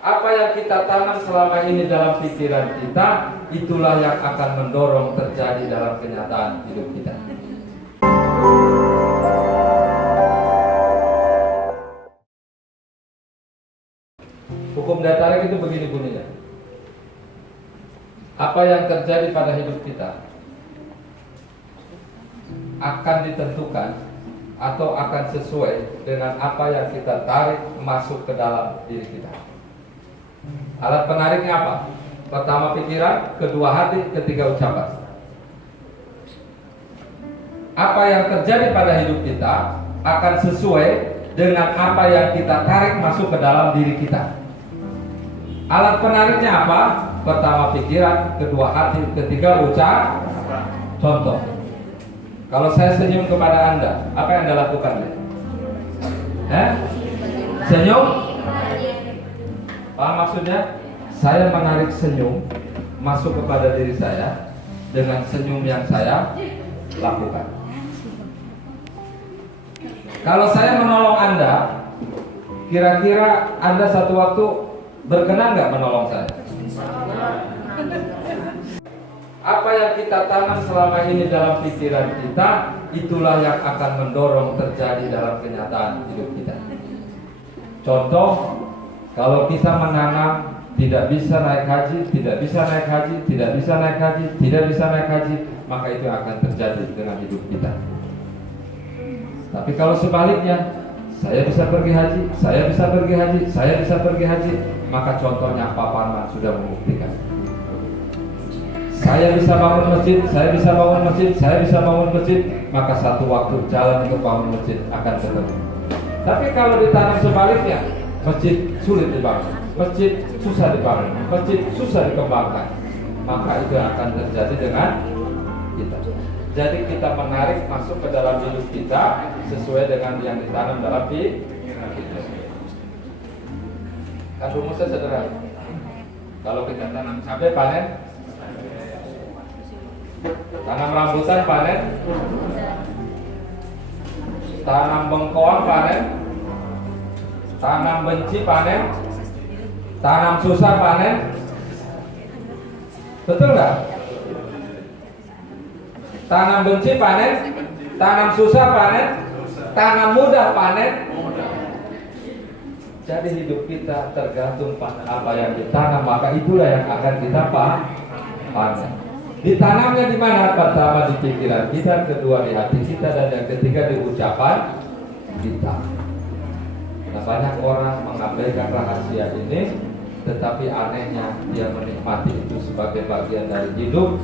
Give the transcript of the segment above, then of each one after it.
Apa yang kita tanam selama ini dalam pikiran kita, itulah yang akan mendorong terjadi dalam kenyataan hidup kita. Hukum daya tarik itu begini bunyinya. Apa yang terjadi pada hidup kita akan ditentukan atau akan sesuai dengan apa yang kita tarik masuk ke dalam diri kita. Alat penariknya apa? Pertama pikiran, kedua hati, ketiga ucapan. Apa yang terjadi pada hidup kita akan sesuai dengan apa yang kita tarik masuk ke dalam diri kita. Alat penariknya apa? Pertama pikiran, kedua hati, ketiga ucapan. Contoh, kalau saya senyum kepada Anda, apa yang Anda lakukan? Senyum? Paham maksudnya? Saya menarik senyum masuk kepada diri saya dengan senyum yang saya lakukan. Kalau saya menolong Anda, kira-kira Anda satu waktu berkenan nggak menolong saya? Apa yang kita tanam selama ini dalam pikiran kita, itulah yang akan mendorong terjadi dalam kenyataan hidup kita. Contoh, kalau kita menanam tidak bisa naik haji, tidak bisa naik haji, tidak bisa naik haji, tidak bisa naik haji, maka itu akan terjadi dengan hidup kita. Tapi kalau sebaliknya, saya bisa pergi haji, saya bisa pergi haji, saya bisa pergi haji, maka contohnya Pak Parman sudah membuktikan. Saya bisa bangun masjid, saya bisa bangun masjid, saya bisa bangun masjid, maka satu waktu jalan untuk bangun masjid akan ketemu. Tapi kalau ditanam sebaliknya, masjid sulit dibangun, masjid susah dibangun, masjid susah dikembangkan, maka itu akan terjadi dengan kita. Jadi kita menarik masuk ke dalam hidup kita sesuai dengan yang ditanam dalam pikiran kita. Kan rumusnya sederhana. Kalau kita tanam cabai panen, tanam rambutan panen, tanam bengkoang panen, tanam benci panen, tanam susah panen. Betul nggak? Tanam benci panen, tanam susah panen, tanam mudah panen. Jadi hidup kita tergantung pada apa yang ditanam, maka itulah yang akan kita panen. Ditanamnya di mana? Pertama di pikiran kita, kedua di hati kita, dan yang ketiga di ucapan kita. Nah, banyak orang mengabaikan rahasia ini, tetapi anehnya dia menikmati itu sebagai bagian dari hidup,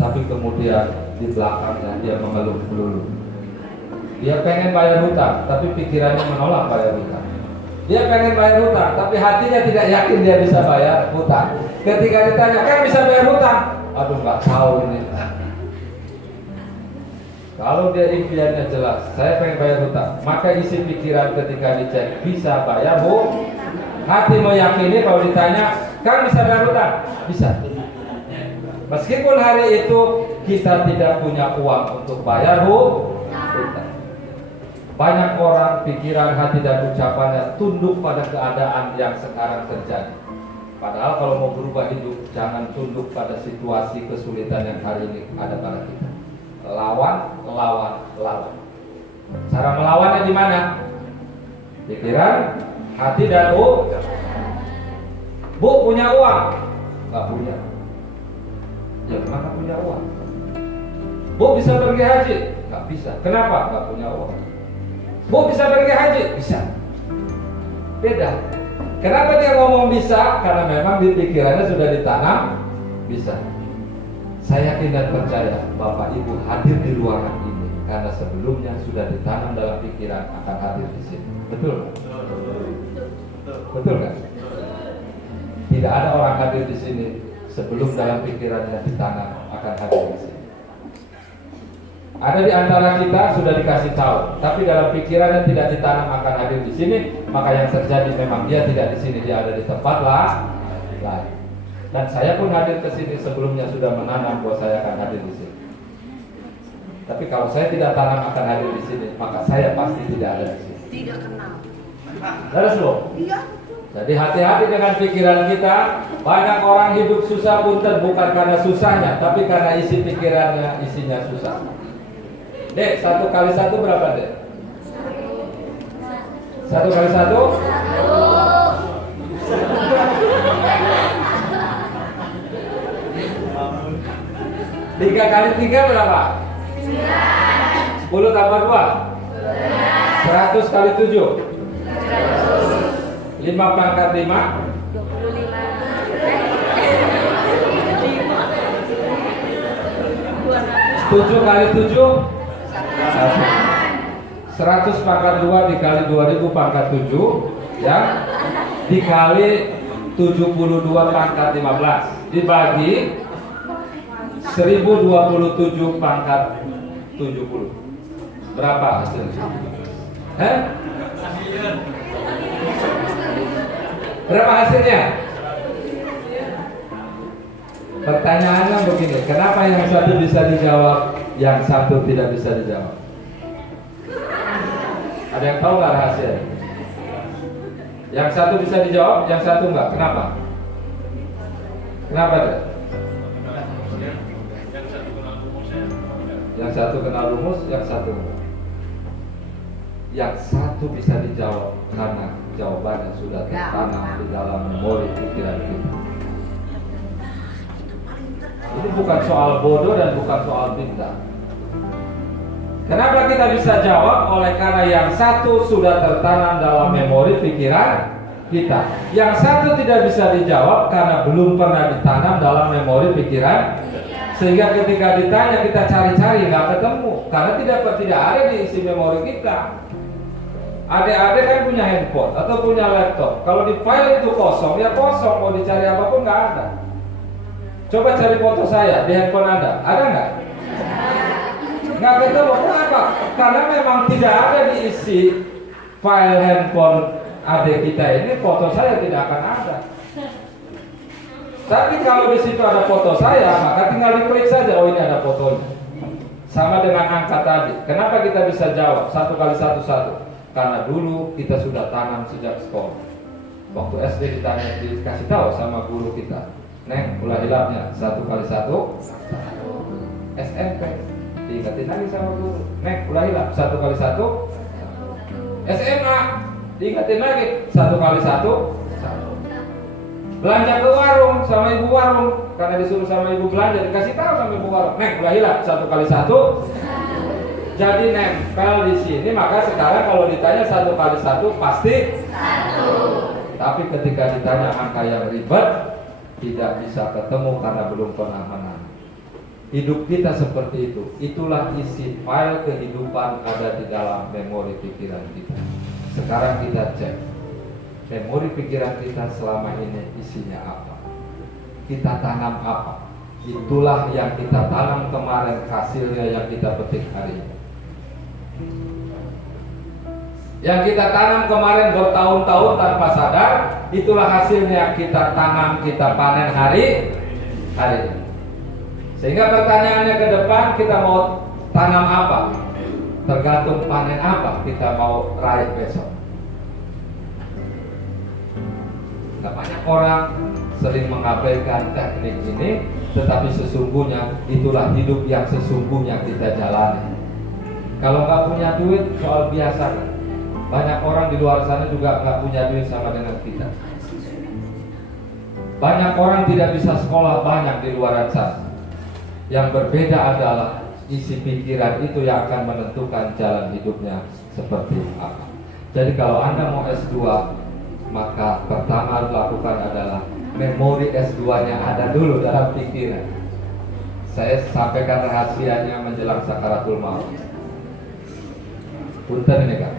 tapi kemudian di belakangnya dia mengeluh melulu. Dia pengen bayar hutang, tapi pikirannya menolak bayar hutang. Dia pengen bayar hutang, tapi hatinya tidak yakin dia bisa bayar hutang. Ketika ditanya, kan bisa bayar hutang? Aduh, nggak tahu ini. Kalau dia impiannya jelas, saya pengen bayar hutang, maka isi pikiran ketika dicek bisa bayar hutang. Hati meyakini kalau ditanya, kan bisa bayar hutang? Bisa. Meskipun hari itu kita tidak punya uang untuk bayar hutang. Banyak orang pikiran, hati dan ucapannya tunduk pada keadaan yang sekarang terjadi. Padahal kalau mau berubah hidup, jangan tunduk pada situasi kesulitan yang hari ini ada pada kita. Lawan, lawan, lawan. Cara melawannya di mana? Pikiran, hati dan ucapan. Bu punya uang? Nggak punya. Ya mana punya uang? Bu bisa pergi haji? Nggak bisa. Kenapa? Nggak punya uang. Bu bisa pergi haji? Bisa. Beda. Kenapa dia ngomong bisa? Karena memang di pikirannya sudah ditanam bisa. Saya yakin dan percaya Bapak Ibu hadir di ruangan ini karena sebelumnya sudah ditanam dalam pikiran akan hadir di sini. Betul? Betul kan? Tidak ada orang hadir di sini sebelum dalam pikirannya ditanam akan hadir di sini. Ada di antara kita sudah dikasih tahu, tapi dalam pikirannya tidak ditanam akan hadir di sini, maka yang terjadi memang dia tidak di sini, dia ada di tempat lain. Dan saya pun hadir ke sini sebelumnya sudah menanam bahwa saya akan hadir di sini. Tapi kalau saya tidak tanam akan hadir di sini, maka saya pasti tidak ada di sini. Tidak kenal. Harus loh. Iya. Jadi hati-hati dengan pikiran kita. Banyak orang hidup susah punten bukan karena susahnya, tapi karena isi pikirannya isinya susah. Dek, 1 kali 1 berapa, Dek? 1 kali 1? 3 kali 3 berapa? 10 tambah 2? 100 kali 7? 5 pangkat 5? 7 kali 7? 100 pangkat 2 dikali 2000 pangkat 7, ya, dikali 72 pangkat 15 dibagi 1027 pangkat 70. Berapa hasilnya? Berapa hasilnya? Pertanyaannya begini, kenapa yang satu bisa dijawab, yang satu tidak bisa dijawab? Ada yang tahu nggak rahasia? Yang satu bisa dijawab, yang satu enggak. Kenapa? Kenapa? Yang satu kenal rumus, yang satu enggak. Yang satu bisa dijawab karena jawabannya sudah tertanam di dalam memori pikiran kita. Ini bukan soal bodoh dan bukan soal pintar. Kenapa kita bisa jawab? Oleh karena yang satu sudah tertanam dalam memori pikiran kita. Yang satu tidak bisa dijawab karena belum pernah ditanam dalam memori pikiran. Sehingga ketika ditanya kita cari-cari nggak ketemu karena tidak ada di isi memori kita. Adik-adik kan punya handphone atau punya laptop. Kalau di file itu kosong, ya kosong. Mau dicari apapun nggak ada. Coba cari foto saya di handphone Anda, ada nggak? Nggak ketemu. Kenapa? Karena memang tidak ada diisi file handphone adik kita ini. Foto saya tidak akan ada. Tapi kalau di situ ada foto saya, maka tinggal diklik saja. Oh, ini ada fotonya. Sama dengan angka tadi. Kenapa kita bisa jawab 1 kali 1 1? Karena dulu kita sudah tanam sejak sekolah. Waktu SD ditanya, dikasih tahu sama guru kita, Neng, ulah hilapnya 1 kali 1 SMP. Diingatin lagi sama guru, Neng, ulah hilap 1 kali 1 SMA. Diingatin lagi 1 kali 1. Belanja ke warung sama ibu warung, karena disuruh sama ibu belanja, dikasih tahu sama ibu warung, Neng, ulah hilap 1 kali 1. Jadi nempel di sini, maka sekarang kalau ditanya 1 kali 1 pasti 1. Tapi ketika ditanya angka yang ribet, tidak bisa ketemu karena belum pernah menang. Hidup kita seperti itu. Itulah isi file kehidupan ada di dalam memori pikiran kita. Sekarang kita cek memori pikiran kita selama ini isinya apa, kita tanam apa. Itulah yang kita tanam kemarin, hasilnya yang kita petik hari ini. Yang kita tanam kemarin bertahun-tahun tanpa sadar, itulah hasilnya kita tanam, kita panen hari ini. Sehingga pertanyaannya ke depan, kita mau tanam apa? Tergantung panen apa kita mau raih besok. Nah, banyak orang sering mengabaikan teknik ini, tetapi sesungguhnya itulah hidup yang sesungguhnya kita jalani. Kalau nggak punya duit, soal biasa. Banyak orang di luar sana juga nggak punya duit sama dengan kita. Banyak orang tidak bisa sekolah banyak di luar sana. Yang berbeda adalah isi pikiran itu yang akan menentukan jalan hidupnya seperti apa. Jadi kalau Anda mau S2, maka pertama lakukan adalah memori S2-nya ada dulu dalam pikiran. Saya sampaikan rahasianya menjelang sakaratul maut. Punten ini kan,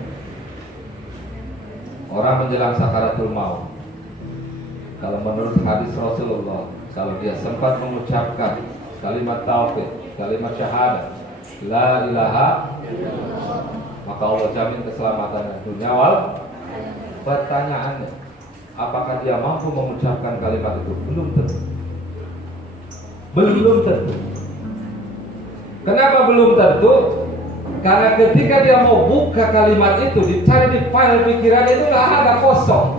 orang menjelang sakaratul maut, kalau menurut hadis Rasulullah, kalau dia sempat mengucapkan kalimat tauhid, kalimat syahadat, la ilaha illallah, maka Allah jamin keselamatan dunia wal. Pertanyaannya, apakah dia mampu mengucapkan kalimat itu? Belum tentu. Belum tentu. Kenapa belum tentu? Karena ketika dia mau buka kalimat itu, dicari di file pikiran itu nggak ada, kosong.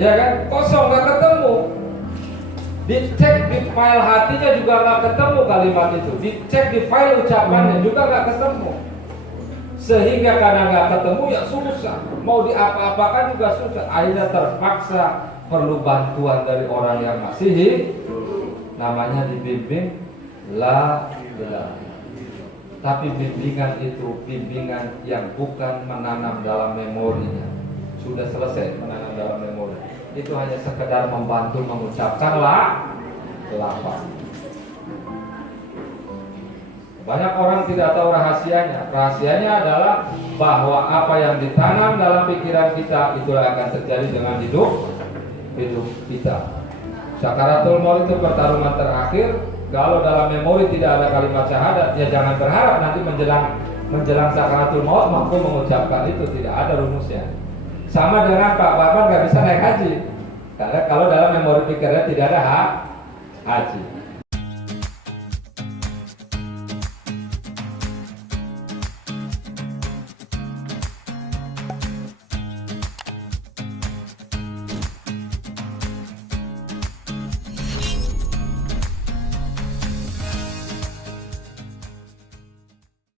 Ya kan, kosong, nggak ketemu. Dicek di file hatinya juga nggak ketemu kalimat itu. Dicek di file ucapannya juga nggak ketemu. Sehingga karena nggak ketemu ya susah. Mau diapa-apakan juga susah. Akhirnya terpaksa perlu bantuan dari orang yang masih hidup. Namanya dibimbing la ilaha. Tapi bimbingan itu bimbingan yang bukan menanam dalam memorinya. Sudah selesai menanam dalam memori. Itu hanya sekedar membantu mengucapkan lafaz. Banyak orang tidak tahu rahasianya. Rahasianya adalah bahwa apa yang ditanam dalam pikiran kita itulah akan terjadi dengan hidup kita. Sakaratul maut itu pertarungan terakhir. Kalau dalam memori tidak ada kalimat syahadat, ya jangan berharap nanti menjelang sakaratul maut mampu mengucapkan itu. Tidak ada rumusnya. Sama dengan Pak Bapak nggak bisa naik haji, karena kalau dalam memori pikirannya tidak ada haji.